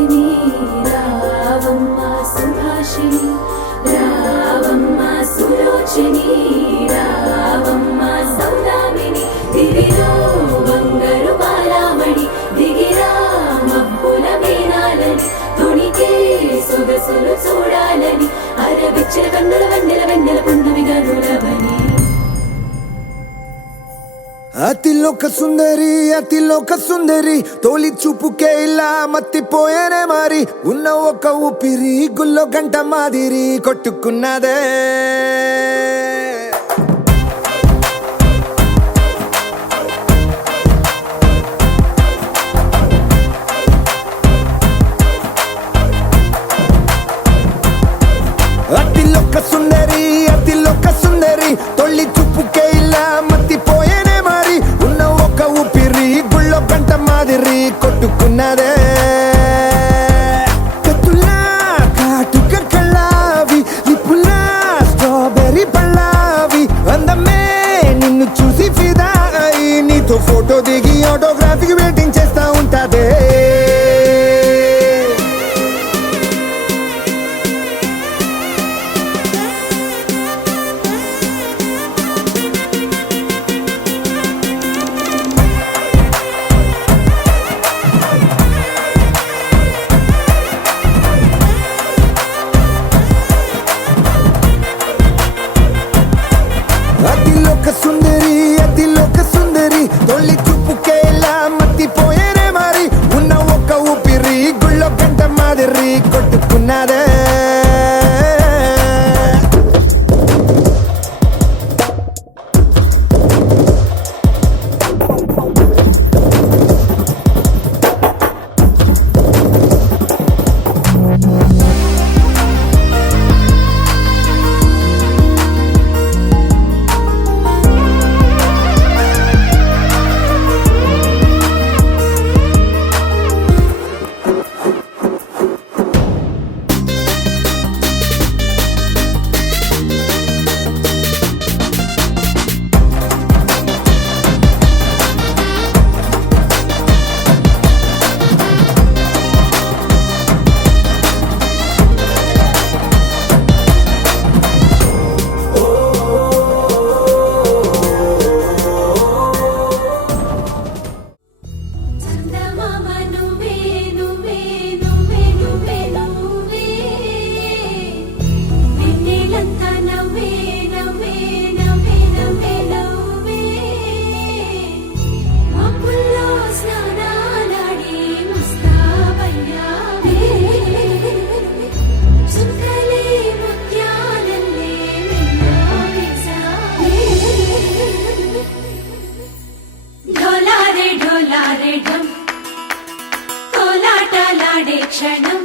సుహాసిని రావమ్మ సుభాషిణి రావమ్మ సులోచని రావమ్మ సౌదామిని దివిలో బంగారు బాలామణి దిగిరా మబ్బుల మేనాలని తుణికే సొగసులు చూడాలని అరవిచ్చల కన్నుల వెన్నెల వెన్నెల పున్నమి గనులవని అతిలోక సుందరి తోలి చూపుకే ఇలా మత్తిపోయేనే మారి ఉన్న ఒక ఊపిరి గుల్లో గంట మాదిరి కొట్టుకున్నదే అతిలోక సుందరి తొలి చూపుకే ఇలా మత్తిపోయేనే మారి ఉన్న ఒక ఊపిరి గుళ్ళో గంట మాదిరి కొట్టుకున్నదే కత్తులా కాటుక కళ్ళావి లిప్పులా స్ట్రాబెర్రీ పళ్ళావి అందమే నిన్ను చూసి ఫిదా అయి నీతో ఫోటో దిగి ఆటోగ్రాఫీకి వెయిటింగ్ చేస్తా ఉంటాదే అతిలోక సుందరి తొలి చూపుకే ఇలా మత్తిపోయేనే మారి ఉన్న ఒక ఊపిరి గుళ్ళో గంట మాదిరి కొట్టుకున్నదే క్షణం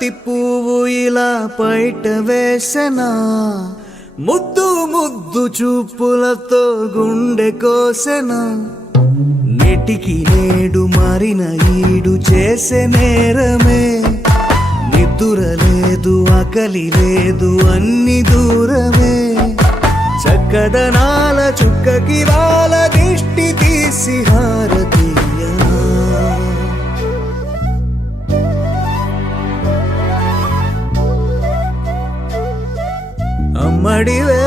బంతి పువ్వు ఇలా బయట వేసెనా, ముద్దు ముద్దు చూపులతో గుండె కోసెనా, నెటికి నేడు మారిన ఈడు చేసే నేరమే, నిద్ర లేదు ఆకలి లేదు అన్ని దూరమే, చక్కదనాల చుక్కకి వాళ్ళ దిష్టి తీసి హారతీయా. అమ్మడివే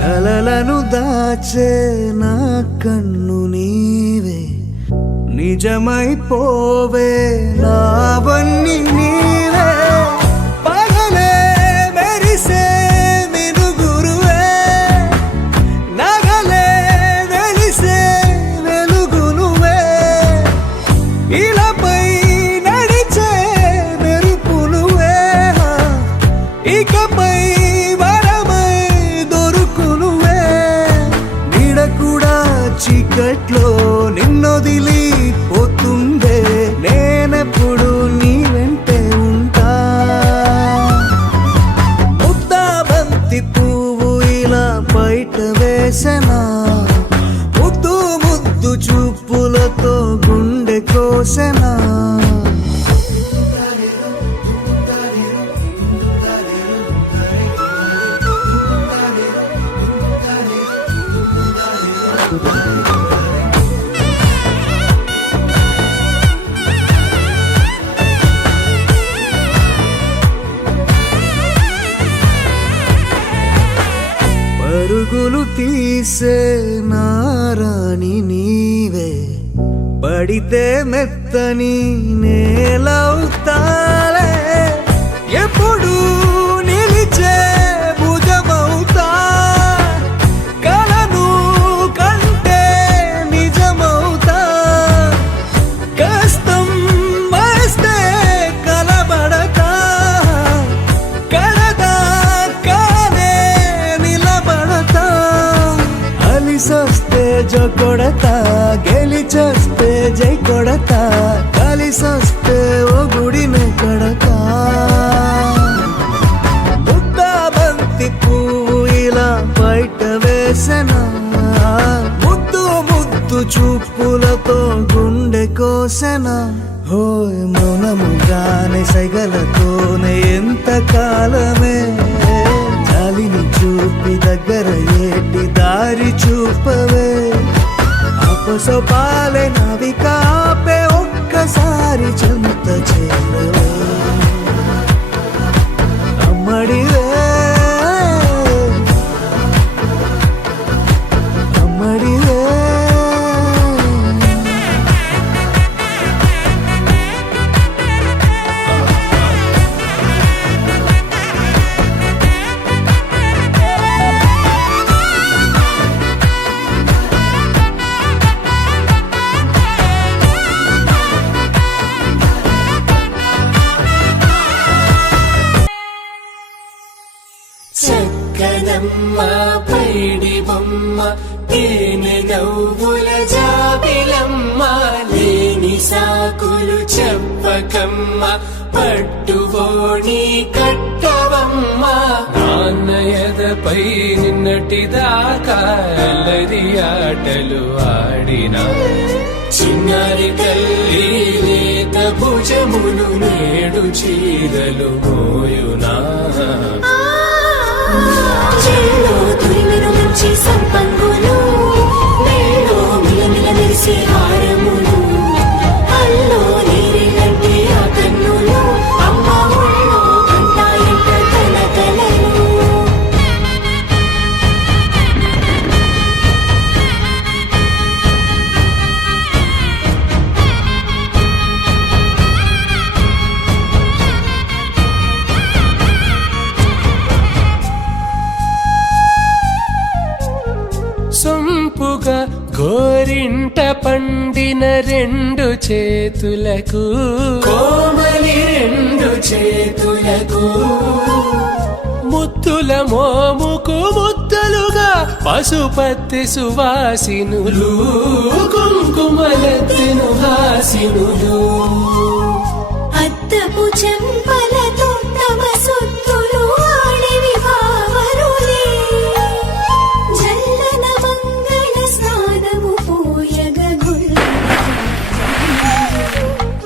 కలలను దాచే నా కన్ను నీవే, నిజమైపోవే నావన్నీ నీవే, పగలే మెరిసే మినుగురువే, నగలే వెలిసే వెలుగు నువ్వే, ఇలాపై నడిచే మెరుపు నువ్వే, ఇకపై వరమై దొరుకు నువ్వే, నీడ కూడా చీకట్లో నిన్నొదిలి పోతుందే, నేనెప్పుడు నీ వెంటే ఉంటా. ముద్దా బంతి పువ్వు ఇలా బయట వేసెనా, ముద్దు ముద్దు చూపులతో గుండె కోసెనా. పరుగులు తీసే నారాణి నీవే, పడితే మెత్తని నేలవుతాలే, ఎప్పుడు నిలిచే భుజమవుతా, కలను కంటే నిజమవుతా, కష్టం వస్తే కలబడతా, కడదాకానే నిలబడతా, అలిసొస్తే జో కొడతా, గెలిచొస్తే జై కొడతా, కలిసొస్తే ఓ గుడిని కడతా. ముద్దా బంతి పువ్వు ఇలా బయట వేసెనా, ముద్దు ముద్దు చూపులతో గుండె కోసెనా. హోయ్ మౌనముగానే సైగలతోనే ఎంత కాలమే, జాలిని చూపి దగ్గర ఏటి దారి చూపవే, అపసపాలే నవికాపే ఒక్కసారి చెంత చేరవే. అమ్మడివే అమ్మడివే చక్కనమ్మ పైడి బొమ్మ తేనె నవ్వుల జాబిలమ్మ, లేని సాకులు చెప్పకమ్మ పట్టుబోణి కట్టవమ్మ, నాన్నయదపై నిన్నటిదాకా అల్లరి ఆటలు ఆడినా, చిన్నారి తల్లి లేత భుజములు నేడు చీరలు మోయునా, చెల్లో తురిమెను మంచి సంపంగులు, మేలో మిలమిల మెరిసే హారములు, అల్లో నీరిలంటే ఆ కన్నులు, అమ్మ ఒళ్ళో కంటాయంట తన కలలు. సొంపుగా గోరింట పండిన రెండు చేతులకు, కోమలి రెండు చేతులకు, ముద్దుల మోముకు ముద్దలుగా పశుపతి సువాసినులు కుంకుమలెత్తెను హాసినులు అద్దపు చెంపలతో తమ సుత్తులు ఆడివి భావరులే జల్లన మంగళ స్నానము పోయగ గుళ్ళ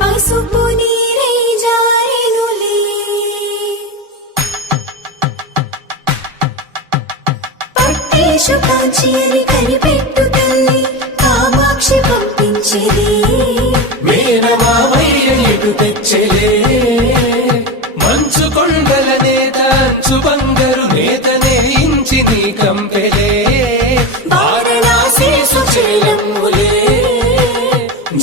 పసుపు నీరై జారెనులే పట్టేశు కాంచి అని కనిపెట్టు తల్లి కామాక్షి పంపించేది మేనమామయ్య ఎటు తెచ్చలే మంచు కొండల నేత అంచు బంగారు నేత నేయించి నీ కంపెలే వారణాసి సుచేలమ్ములే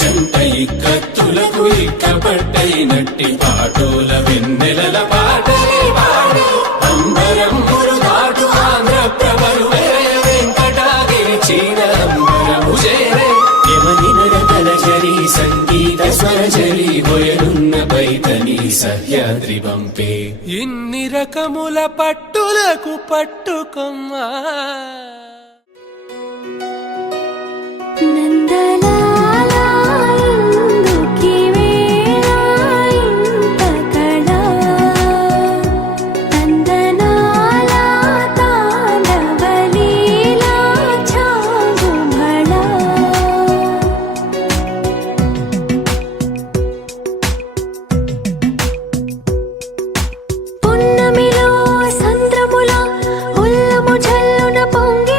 జంట ఇక్కత్తులకు ఇక్కపట్టైనట్టి పాటోల వెన్నెలల పాటలే పాడే అంబరమ్ములు దాటు ఆంధ్ర ప్రభలు వేయ వెంకటాగిరి చీన అంబరము చేరే యమని నడకల జరి సంగీత స్వరజరి హొయలున్న పైతని సహ్యాద్రి పంపే ఇన్ని రకముల పట్టులకు పట్టుకొమ్మా నందలాలా ఇందుకి వేళ ఇంత కళ నందనాలా తాండవలీలా చాగు భళ పున్నమిలో సంద్రముల ఉల్లము జల్లున పొంగి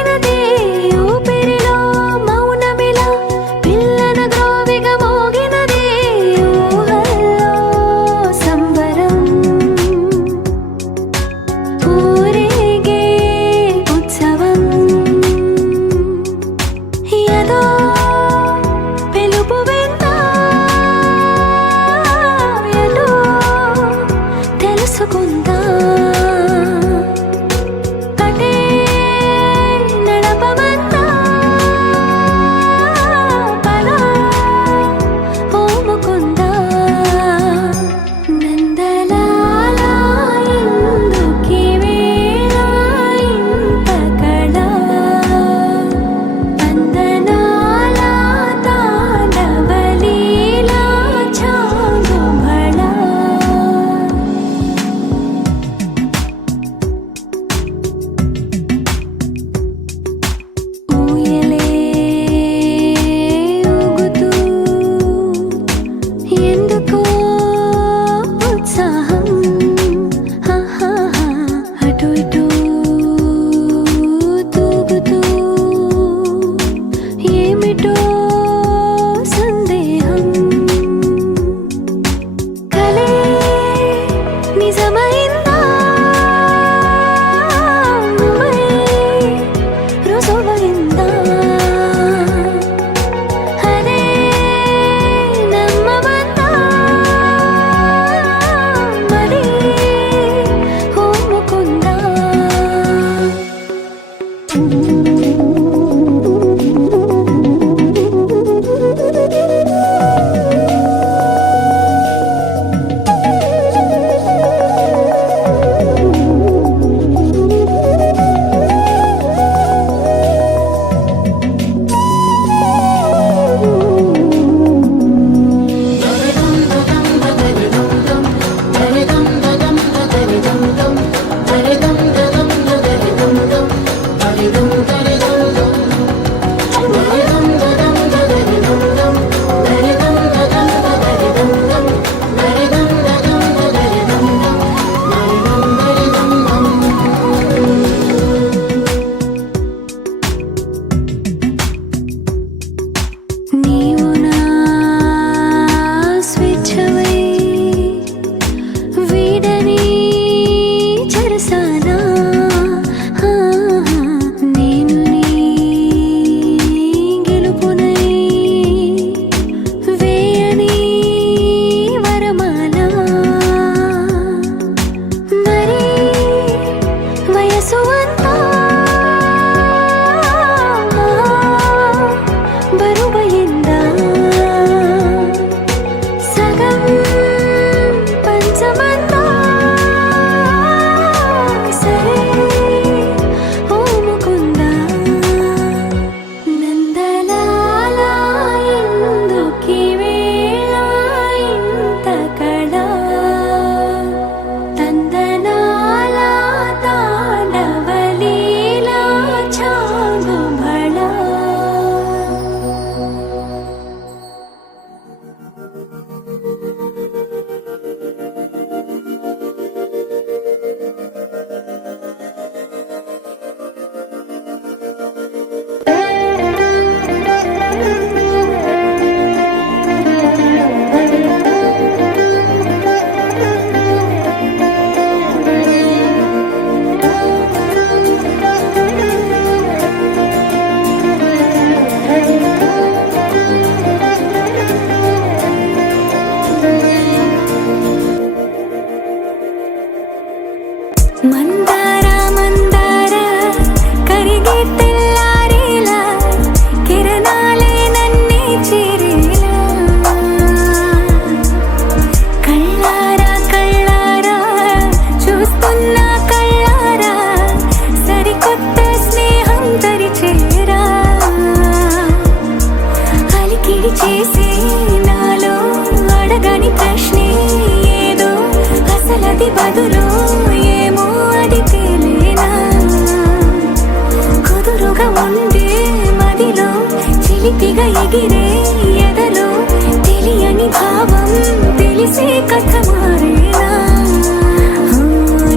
చిలిపిగా ఎగిరే ఎదలో తెలియని భావం తెలిసే కథ మారేనా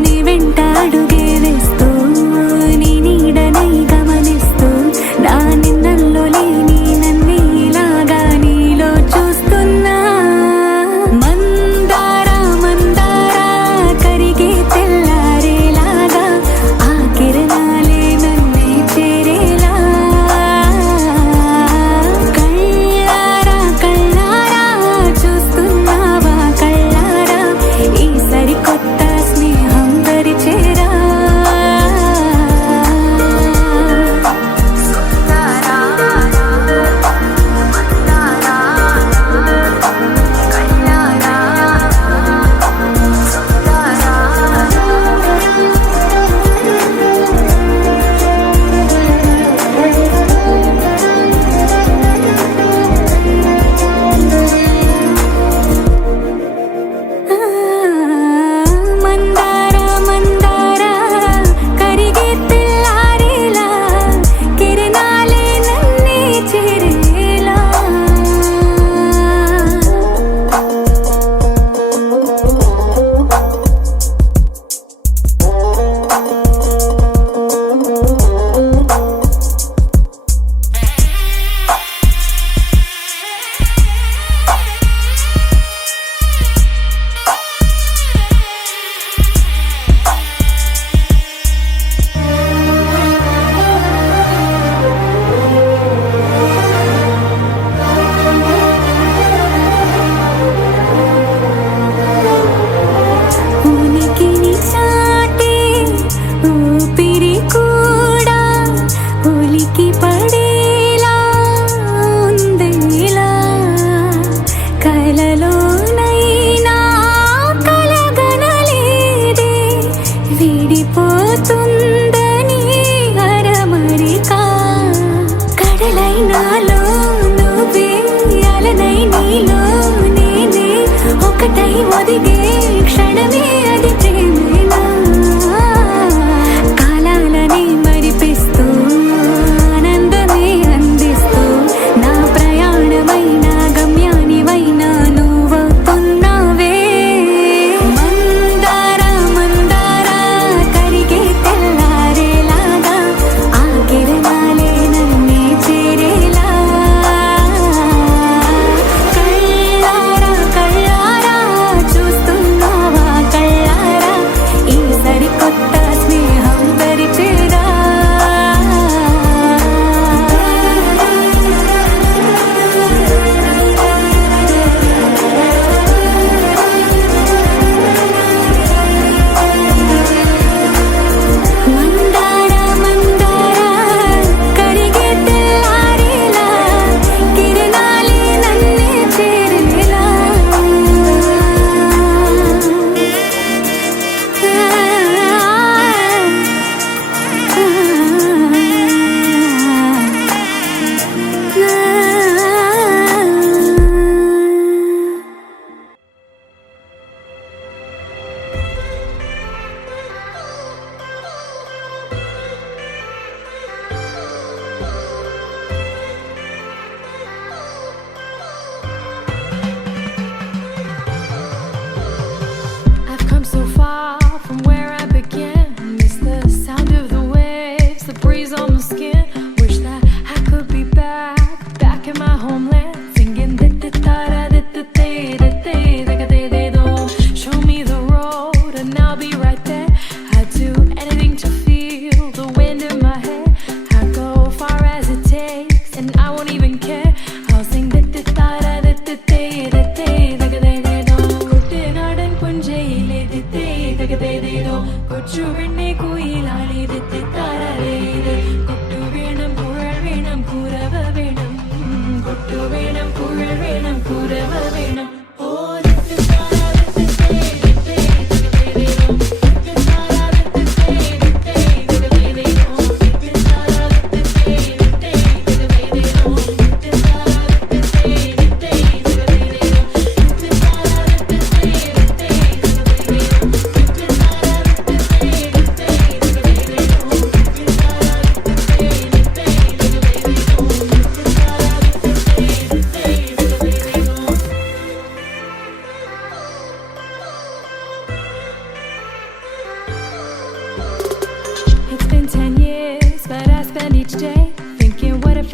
నీ వెంట అడుగే వేస్తూ నీ నీడనై గమనిస్తూ నా నిన్నల్లో లేని నన్నే ఇలాగా నీలో చూస్తున్నా మందారా మందారా కరిగే తెల్లారేలాగా ఆ కిరణాలే నన్నే చేరేలా కళ్ళారా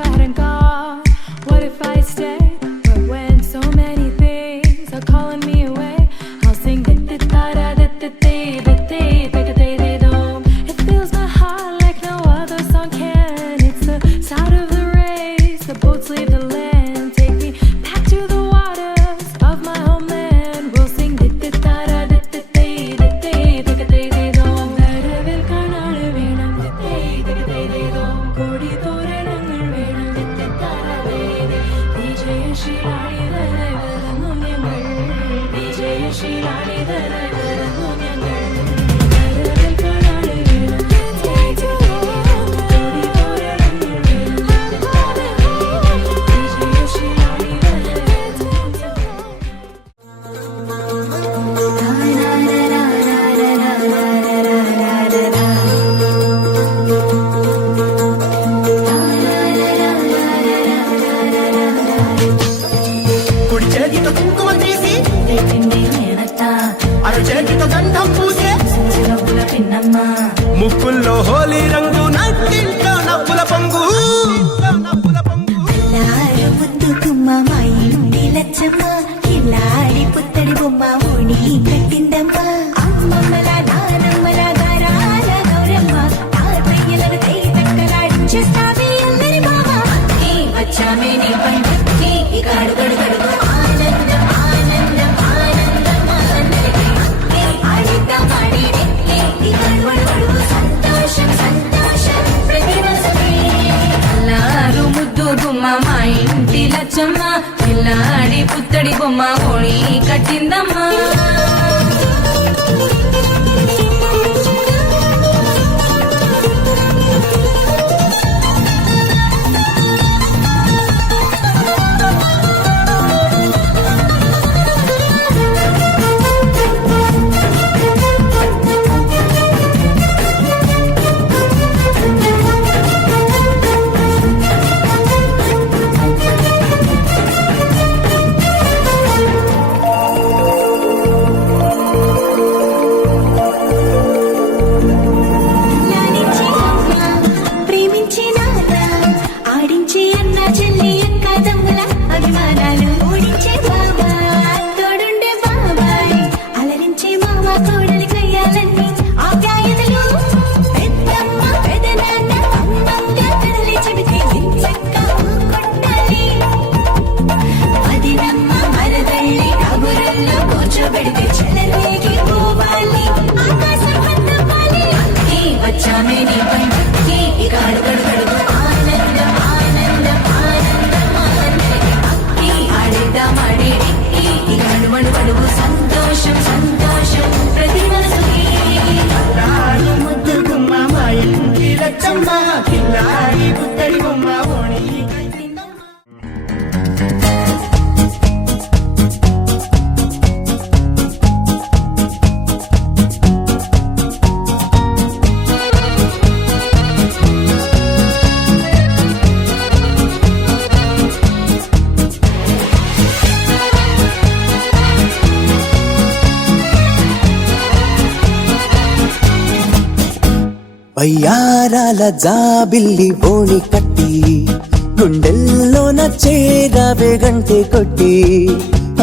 I hadn't gone? What if I stayed? But when so many things are calling me away, I'll sing da da da da da da da da da. It fills my heart like no other song can. It's the sound of the race, the boats leave the land. Take me back to the waters of my homeland. We'll sing da da da da da da da da da da. വരവിൽ കാണാതെ വേണം കോടി തോരണങ്ങൾ വേണം വിജയശീലാളി വരുന്നു ഞങ്ങൾ വിജയശീലാളി വരുന്നു ഞങ്ങൾ വരവിൽ കാണാതെ വേണം കോടി തോരണങ്ങൾ വേണം വിജയശീലാളി కుడి చేతితో కుంకుమ తీసి అరచేతితో గంధం పూసే ముక్కుల్లో హోలీ రంగు నట్టింట్లో నవ్వుల పొంగు ముద్దు గుమ్మ మా ఇంటి లచ్చమ్మ కిల్లాడి పుత్తడి బొమ్మ ఓణి కట్టిందమ్మ అమ్మమ్మల నానమ్మల గారాల గౌరమ్మ తాతయ్యలను తక్కలాడించేస్తావే అందరి బావ వచ్చామే నీ పండుగకి ఇక అడుగడు గడుగు ఆనందం ఆనందం ఆనందం అందరికీ ఆడిద్దాం ఆడిడే ఇక అడుగడు సంతోషం సంతోషం ప్రతి మనసుకి అల్లారు ముద్దు గుమ్మ మా ఇంటి లచ్చమ్మ పిల్లాడి పుత్తడి బొమ్మ ఓణి కట్టిందమ్మా లాలించి అమ్మ ప్రేమించి నాన్న ఆడించి అన్న చెల్లి అక్క తమ్ముల అభిమానాలు ఓడించే బాబా తోడుండే బాబాయ్ అలరించే మామ కోడలి కయ్యాలన్నీ ఆప్యాయతలు పెద్దమ్మ పెదనాన్న అమ్మంగా కదలి చెబితే చక్క కొట్టాలి అదినమ్మ మరదల్లి కబురల్లో కూర్చోబెడితే చెలరేగి పోవాలి ఆకాశం పంతపాలి వచ్చామే నీ పండుగకి ఇక అడుగడు గడుగు ఆనందం ఆనందం ఆనందం అందరికీ అక్కి ఆడిద్దాం ఆడేడి ఇక అడుగడు గడుగు సంతోషం సంతోషం ప్రతి మనసుకి నాడు ముద్దు గుమ్మ మా ఇంటి లచ్చమ్మ కిల్లాడి పుత్తడి బొమ్మ ఓణి వయ్యారాల జాబిల్లి బోణి కట్టి గుండెల్లోన చేరావే గంటె కొట్టి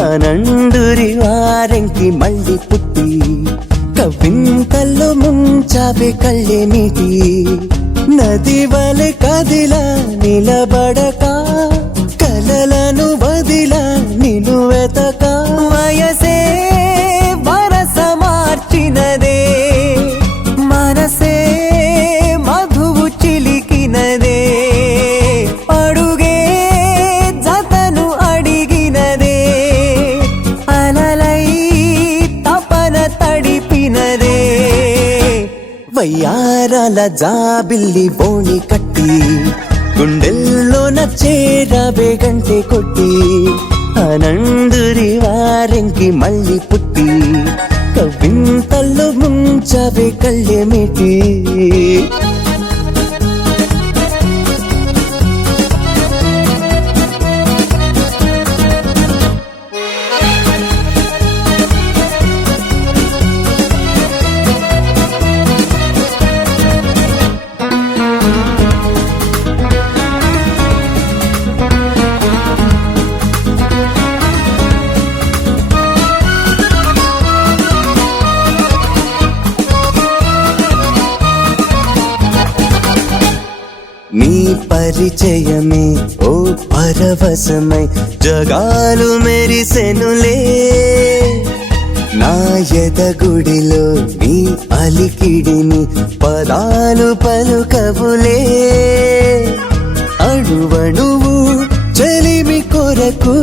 అనండురి వారెంకి మళ్ళీ పుట్టి కవింతల్లో ముంచావే కళ్ళే నీటి నది వలె కదిలా నిలబడక కలలను వదిలా నిను వెతక వయసే వరస మార్చినదే మనసే మధువు చిలికినదే అడుగే జతను అడిగినదే అలలై తపన తడిపినదే వయ్యారాల జాబిల్లి బోణి కట్టి గుండెల్లోన చేరావే గంటె కొట్టి అనండురి వారెంకి మళ్ళీ పుట్టి కవింతల్లో ముంచావే కళ్ళెమిటి నీ పరిచయమే ఓ పరవశమై జగాలు మెరిసెనులే నా ఎదగుడిలో నీ అలికిడిని పదాలు పలుకవులే అడువడువు చెలిమి కొరకు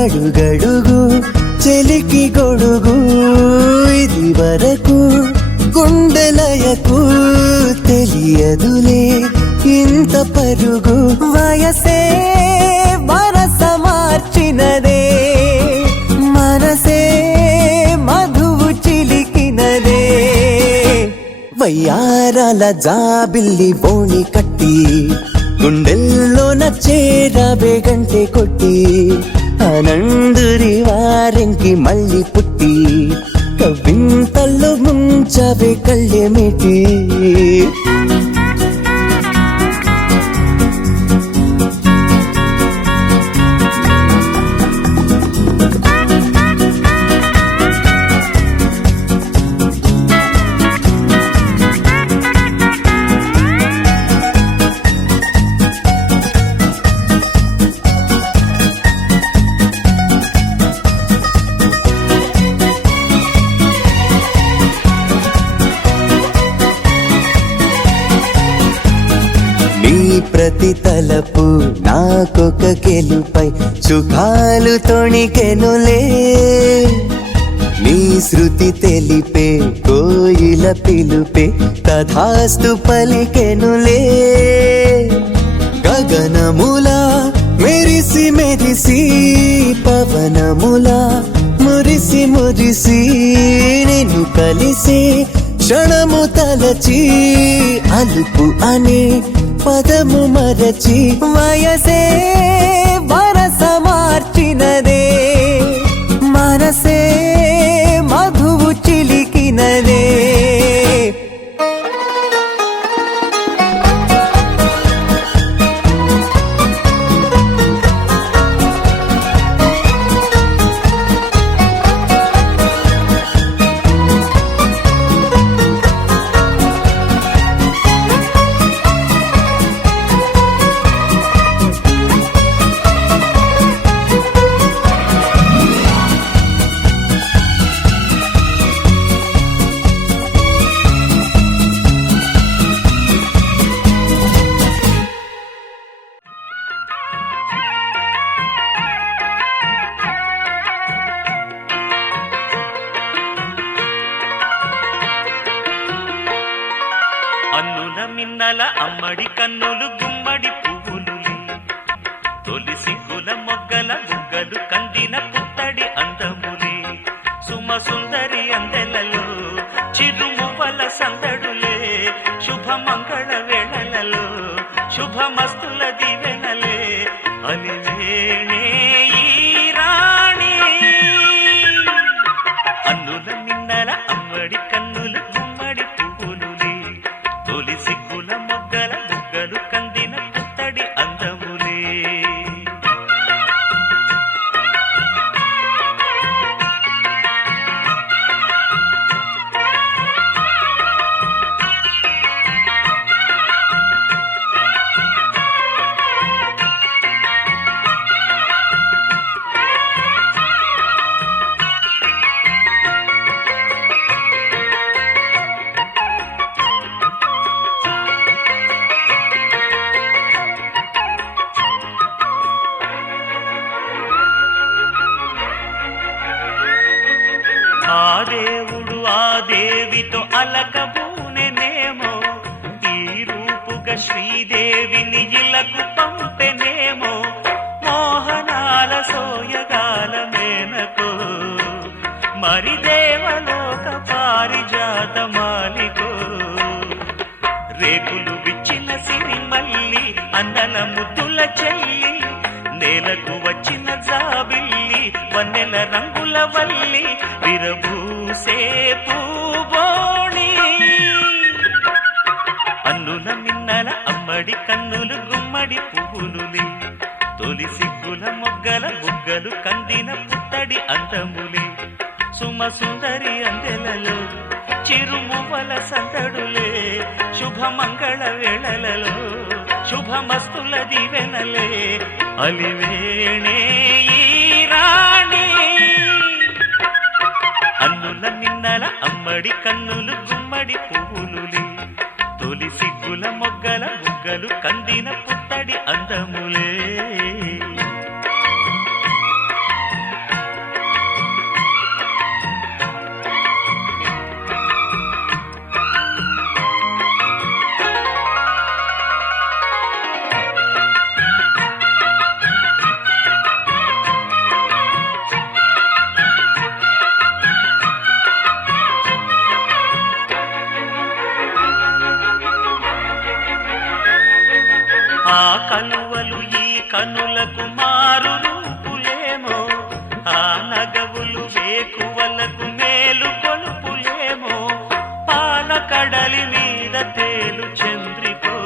అడుగడుగు చెలికి గొడుగు ఇది వరకు గుండెలయకు తెలియదులే ఇంత పరుగు వయసే వరస మార్చినదే మనసే మధువు చిలికినదే వయ్యారాల జాబిల్లి బోణి కట్టి గుండెల్లో నచ్చేరాబే గంటె కొట్టి అనందురి వారెంకి మళ్ళీ పుట్టి కవింతల్లో ముంచవే కళ్ళెమిటి ప్రతి తలపు నాకొక గెలుపై సుఖాలు తొణికెనులే నీ శృతి తెలిపే కోయిల పిలుపే తథాస్తు పలికెనులే గగనములా మెరిసి మెరిసి పవనములా మురిసి మురిసి నేను కలిసి క్షణము తలచి అలుపు అనే పదము మరచి వయసే వరస మార్చినదే మనసే మధువు చిలికినదే అన్నుల మిన్నల అమ్మడి కన్నులు గుమ్మడి పువ్వులులే తొలి సిగ్గుల మొగ్గల బుగ్గలు కందిన పుత్తడి అందములే సుమ సుందరి అందెలలో చిరుమువ్వల సందడులే శుభ మంగళ వేళలలో శుభమస్తుల దివెనలే అలివేణే ఈ రాణి అన్నుల మిన్నల అమ్మడి కన్నులు గుమ్మడి పువ్వులులే తొలి సిగ్గుల మొగ్గల బుగ్గలు కందిన పుత్తడి అందములే ఆ దేవుడు ఆ దేవితో అలకబూనెనేమో ఈ రూపుగా శ్రీదేవిని ఇలకు పంపెనేమో మోహనాల సోయగాల మేనకో మరి దేవలోక పారిజాత మాలికో రేకులు విచ్చిన సిరిమల్లి అందల ముద్దుల చెల్లి నేలకు వచ్చిన జాబిల్లి వన్నెల రంగుల వల్లి విరబూసే పూబోణి అన్నుల మిన్నల అమ్మడి కన్నులు గుమ్మడి పువ్వులులే తొలి సిగ్గుల మొగ్గల బుగ్గలు కందిన పుత్తడి అందములే సుమ సుందరి అందెలలో చిరుమువల సందడులే శుభమంగళ వేళలలో శుభమస్తుల దీవెనలే అలివేణే ఈ రాణి అన్నుల మిన్నల అమ్మడి కన్నులు గుమ్మడి పువ్వులులే తొలి సిగ్గుల మొగ్గల బుగ్గలు కందిన పుత్తడి అందములే ఆ కలువలు ఈ కనులకు మారు రూపులేమో ఆ నగవులు వేకువలకు మేలు కొలుపులేమో పాల కడలి మీద తేలు చంద్రికో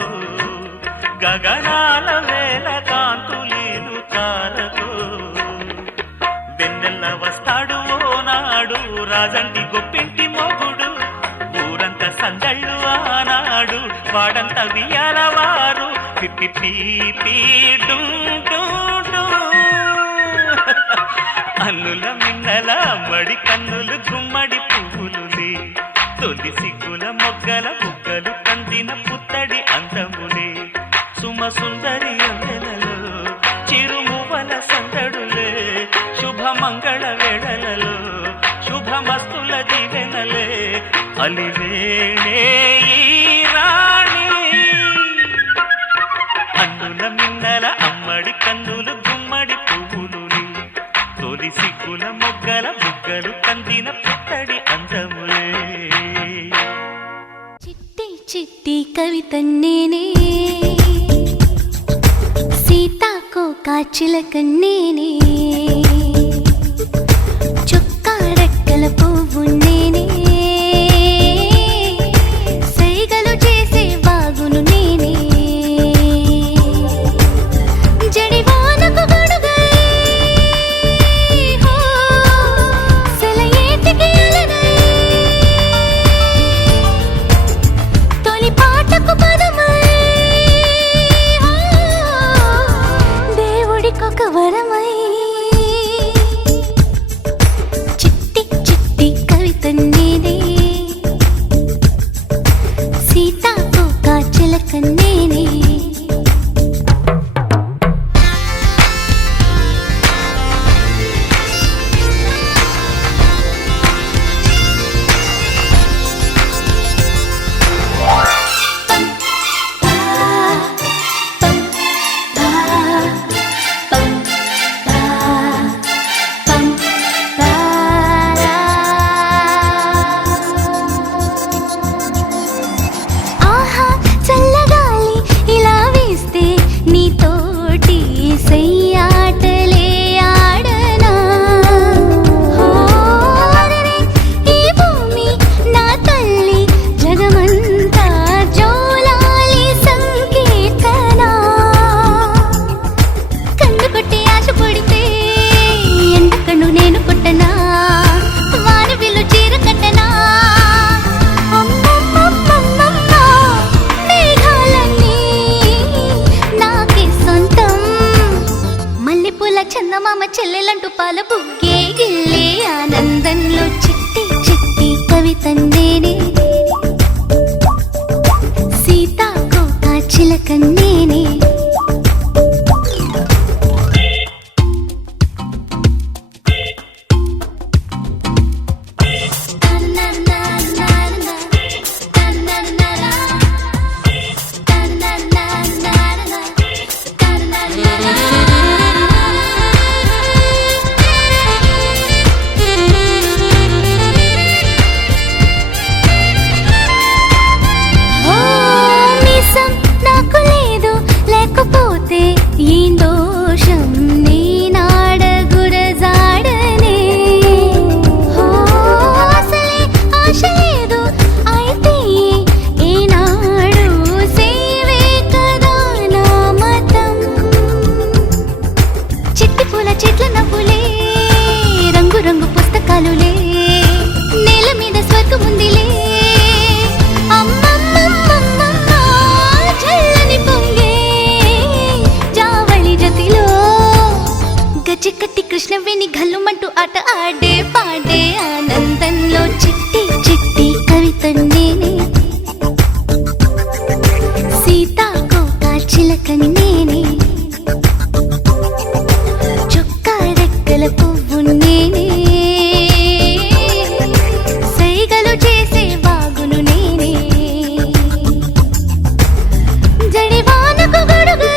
గగనాల వేల కాంతులీలు తారకో వెన్నెల్ల వస్తాడు ఓనాడు రాజంటి గొప్పింటి మొగుడు ఊరంతా సందళ్ళు ఆనాడు వాడంతా వియ్యాలవారు అన్నుల మిన్నల మడి కన్నులు గుమ్మడి పువ్వులులే తొలి సిగ్గుల మొగ్గల బుగ్గలు కందిన పుత్తడి అందములే సుమ సుందరి అందెలలో చిరుమువల సందడులే శుభమంగళ వేళలలో శుభమస్తుల దీవెనలే అలివేణే ఈ రాణి అన్నుల మిన్నల అమ్మడి కన్నులు గుమ్మడి పువ్వులుని తొలి సిగ్గుల మొగ్గల బుగ్గలు కందిన పుత్తడి అందములే చిట్టి చిట్టి కవిత నేనే సీతాకోక చిలక నేనే చొక్కా రెక్కల పువ్వు నేనే సైగలు చేసే బాగును నేనే జడివానకు గొడుగై హో సెలయేటికి అలనై తొలి పాటకు పదమై హో దేవుడికొక వరమై చిట్టి చిట్టి కవిత నేనే సీతాకోక చిలక నేనే ఆహా చల్లగాలి ఇలా వీస్తే నీతోటి సయ్యాటలే ఆడనా హో అరెరే ఈ భూమి నా తల్లి జగమంతా జోలాలి సంకీర్తన కన్ను కొట్టి ఆశ పడితే ఎండకన్ను నేను కొట్టనా వాన విల్లు చీర కట్టనా అమ్మమ్మమ్మమ్మమ్మ మేఘాలన్నీ నాకే సొంతం మల్లెపూల చందమామ చెల్లెలంటూ పాల బుగ్గే గిల్లే ఆనందంలో చిట్టి చిట్టి కవిత నేనే సీతాకోక చిలక నేనే ఓ మీసం నాకు లేదు చిలకని నేనే, చొక్కా రెక్కల పువ్వు నేనే, సైగలు చేసే బాగును నేనే, జడివానకు గొడుగై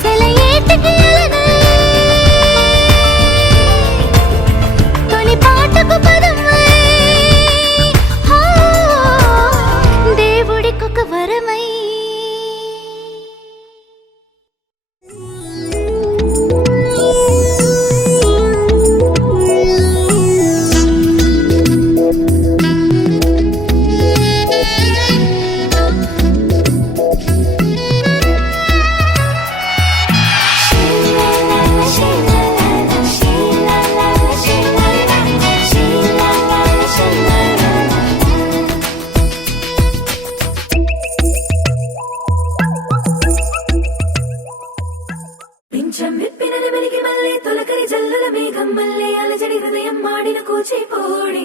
సెలయేటికి అలనై, తొలి పాటకు పదమై, దేవుడికొక వరమై. పింఛం విప్పిన నెమలికి మళ్ళీ తొలకరి జల్లుల మేఘం మళ్ళీ అలజడి హృదయం మాడిన కూచిపోడి,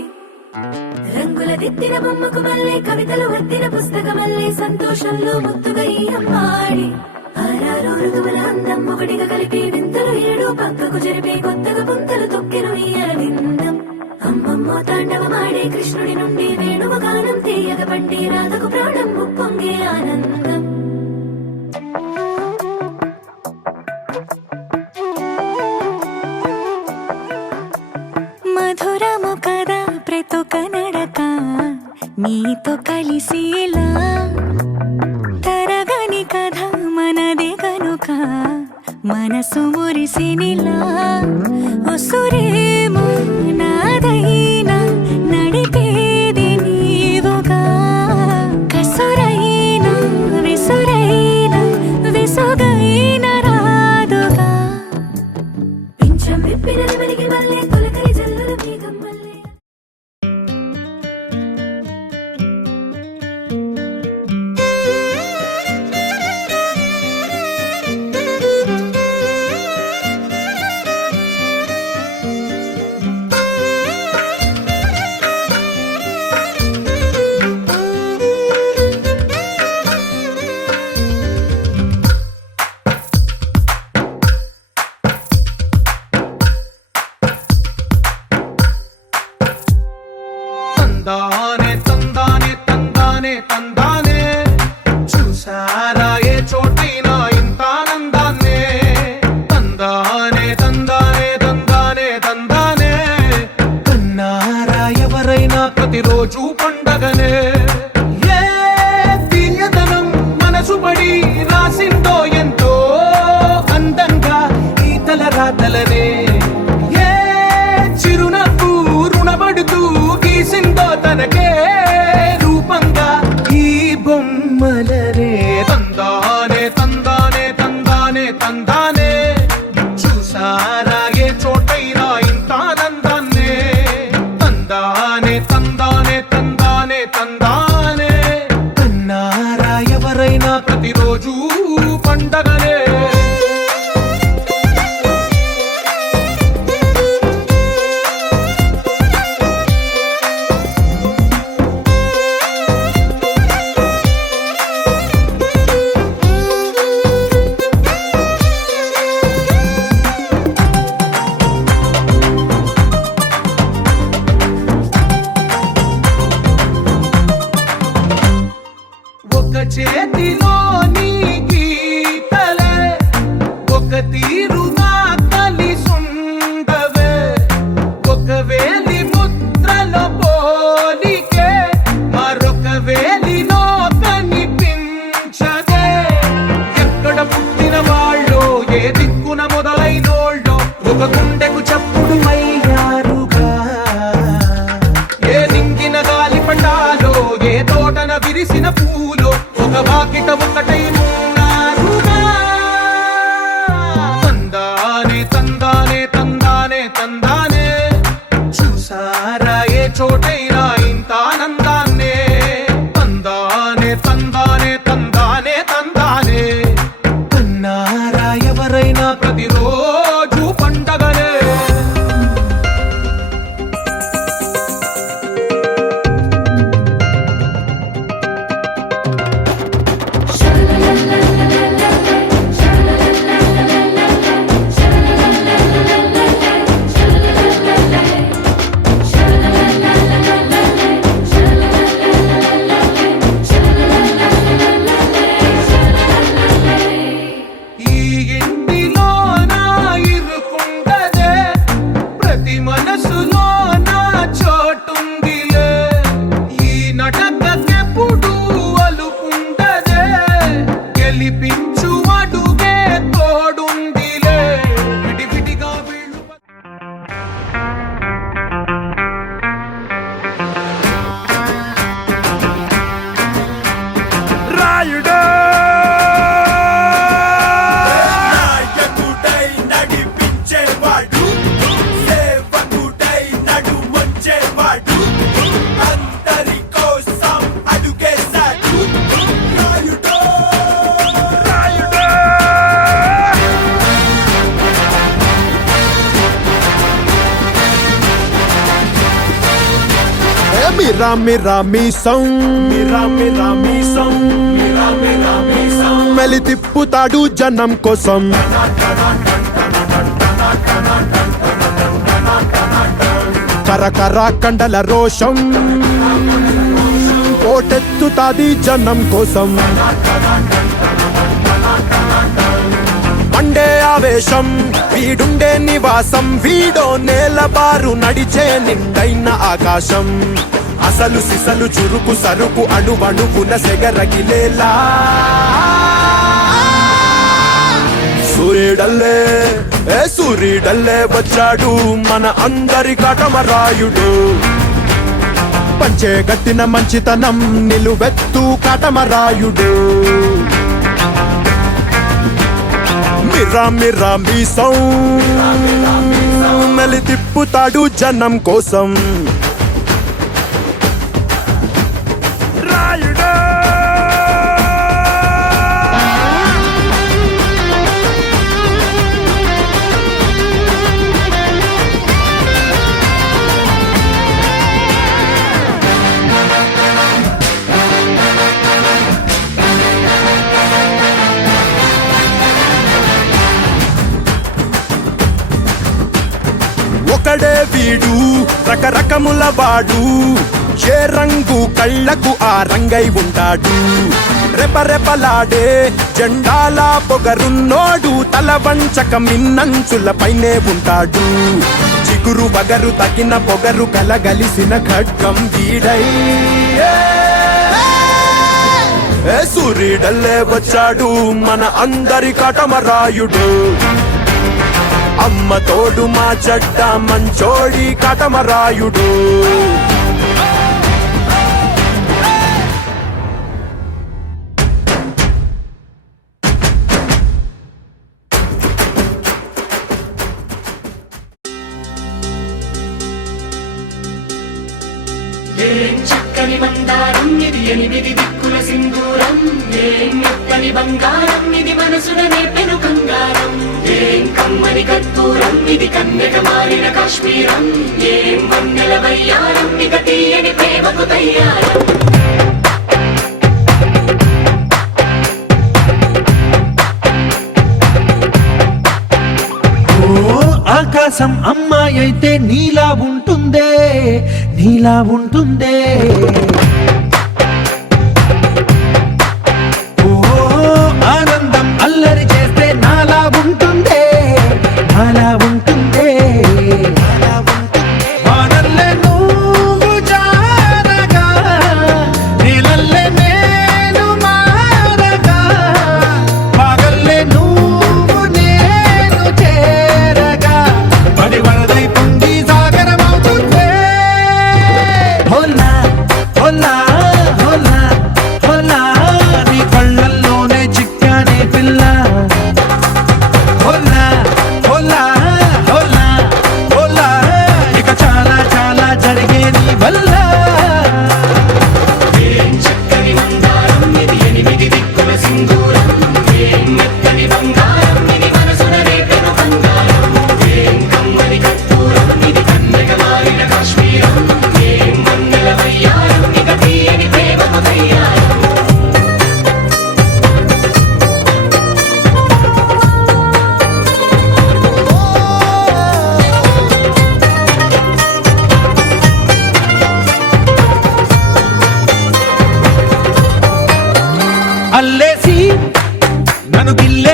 రంగుల దిద్దిన బొమ్మకు మళ్ళీ కవితలు వద్దిన పుస్తకమల్లే సంతోషంలో ముద్దుగా ఈ అమ్మాడి, ఆరారు ఋతువుల అందం ఒకటిగా కలిపి వింతలు ఏడు పక్కకు జరిపే కొత్తగా పుంతలు తొక్కెను ఈ అరవిందం. అమ్మమ్మో తాండవమాడే కృష్ణుడి నుండి వేణువు గానం తీయగ పండి రాధకు ప్రాణం ఉప్పొంగే ఆనందం. మధురము కదా ప్రతొక నడక నీతో కలిసేలా, తరగని కథ మనదే కనుక మనసు మురిసినిలా, ఉసురేమో నాదైనా నడిపేది నీవుగా, కసురైనా విసురైనా విసుగైన రాదుగా. పింఛం విప్పిన నెమలికి మళ్ళీ తొలకరి జల్లుల మేఘం మళ్ళీ. తందానే తందానే తందానే తందానే, చూసారా ఏ చోటైనా ఇంత ఆనందాన్నే, తందానే తందానే తందానే తందానే, కన్నారా ఎవరైనా ప్రతిరోజు పండగనే. ఏ తీయదనం మనసు పడి రాసిందో ఎంతో అందంగా ఈ తల రాతలనే, ఏ చిరునవ్వు రుణపడుతూ గీసిందో తనకే రూపంగా ఈ బొమ్మలనే. తందానే తందానే తందానే తందానే, చూసారా ఏ చోటైనా ఇంత ఆనందాన్నే, తందానే తందానే తందానే తందానే, కన్నారా ఎవరైనా ప్రతిరోజు పండగనే. ఒక చేతిలో నీ గీతలే, ఒక తీరుగా కలిసుండవే, ఒక వేలి ముద్రలో పోలికే మరొక వేలిలో కనిపించదే. ఎక్కడ పుట్టిన వాళ్ళో ఏ దిక్కున మొదలైనోళ్ళో ఒక గుండెకు చప్పుడు అయ్యారుగా, ఏ నింగిన గాలి పటాలో ఏ తోటన విరిసిన పూలో ఒక వాకిట ఒకటై ఉన్నారుగా. తందానే తందానే తందానే తందానే, చూసారా ఏ చోటైనా ఇంత ఆనందాన్నే, తందానే తందానే తందానే తందానే, కన్నారా ఎవరైనా ప్రతిరోజు పండగనే. మిరా మిరా మీసం మిరా మిరా మీసం మిరా మిరా మీసం మెలి తిప్పుతాడు జనం కోసం కరకర కండల రోషం కోటెత్తుతాది జనం కోసం మండే ఆవేశం వీడుండే నివాసం వీడో నేలబారు నడిచే నిండైన ఆకాశం అసలు సిసలు చురుకు సరుకు అణువణువున సెగరగిలేలా సూర్యుడల్లే వచ్చాడు మన అందరి కాటమరాయుడు పంచే గట్టిన మంచితనం నిలువెత్తు కాటమరాయుడు మిరా మిరా మీసం మెలి తిప్పుతాడు జనం కోసం రాయుడు ఒకడే వీడు రకరకముల వాడు ఏ రంగు కళ్ళకు ఆ రంగై ఉంటాడు రెపరెపలాడే జెండాల పొగరున్నోడు తల వంచక మిన్నంచుల పైనే ఉంటాడు చిగురు బగరు తగిన పొగరు కలగలిసిన ఖడ్గం వీడై సూర్యుడల్లే వచ్చాడు మన అందరి కాటమరాయుడు అమ్మ తోడు మా చెడ్డ మంచోడి కాటమరాయుడు ఏం చక్కని మందారం ఇది ఎనిమిది దిక్కుల సింధూరం ఏం మెత్తని బంగారం ఇది మనసున నేపెను కంగారం ఏం కమ్మని కర్పూరం ఇది కన్యక మారిన కాశ్మీరం ఏం వన్నెల వయ్యారం ఇక తీయని ప్రేమకు తయ్యారం ఆకాశం అమ్మాయి అయితే నీలా ఉంటుందే నీలా ఉంటుందే ఓ ఆనందం అల్లరి చేస్తే నాలా ఉంటుందే నాలా ఉంటుందే వానల్లే నువ్వు జారగా నీలల్లే నేను మారగా పగల్లే నువ్వు నేను చేరగా పడి వరదై పొంగి సాగరమవుతుందే హోలా హోలా హోలా హోలా నీ కళ్ళల్లోనే చిక్కానే పిల్ల హోలా హోలా హోలా హోలా ఇక చాలా చాలా జరిగే నీ వల్ల ఏం చక్కని మందారం ఇది ఎనిమిది దిక్కుల సింధూరం ఏం మెత్తని బంగారం ఇది మనసున రేపెను కంగారం ఏం కమ్మని కర్పూరం ఇది కన్యక మారిన కాశ్మీరం ఏం వన్నెల వయ్యారం ఇక తీయని ప్రేమకు తయ్యారం అల్లేసి నన్ను గిల్లే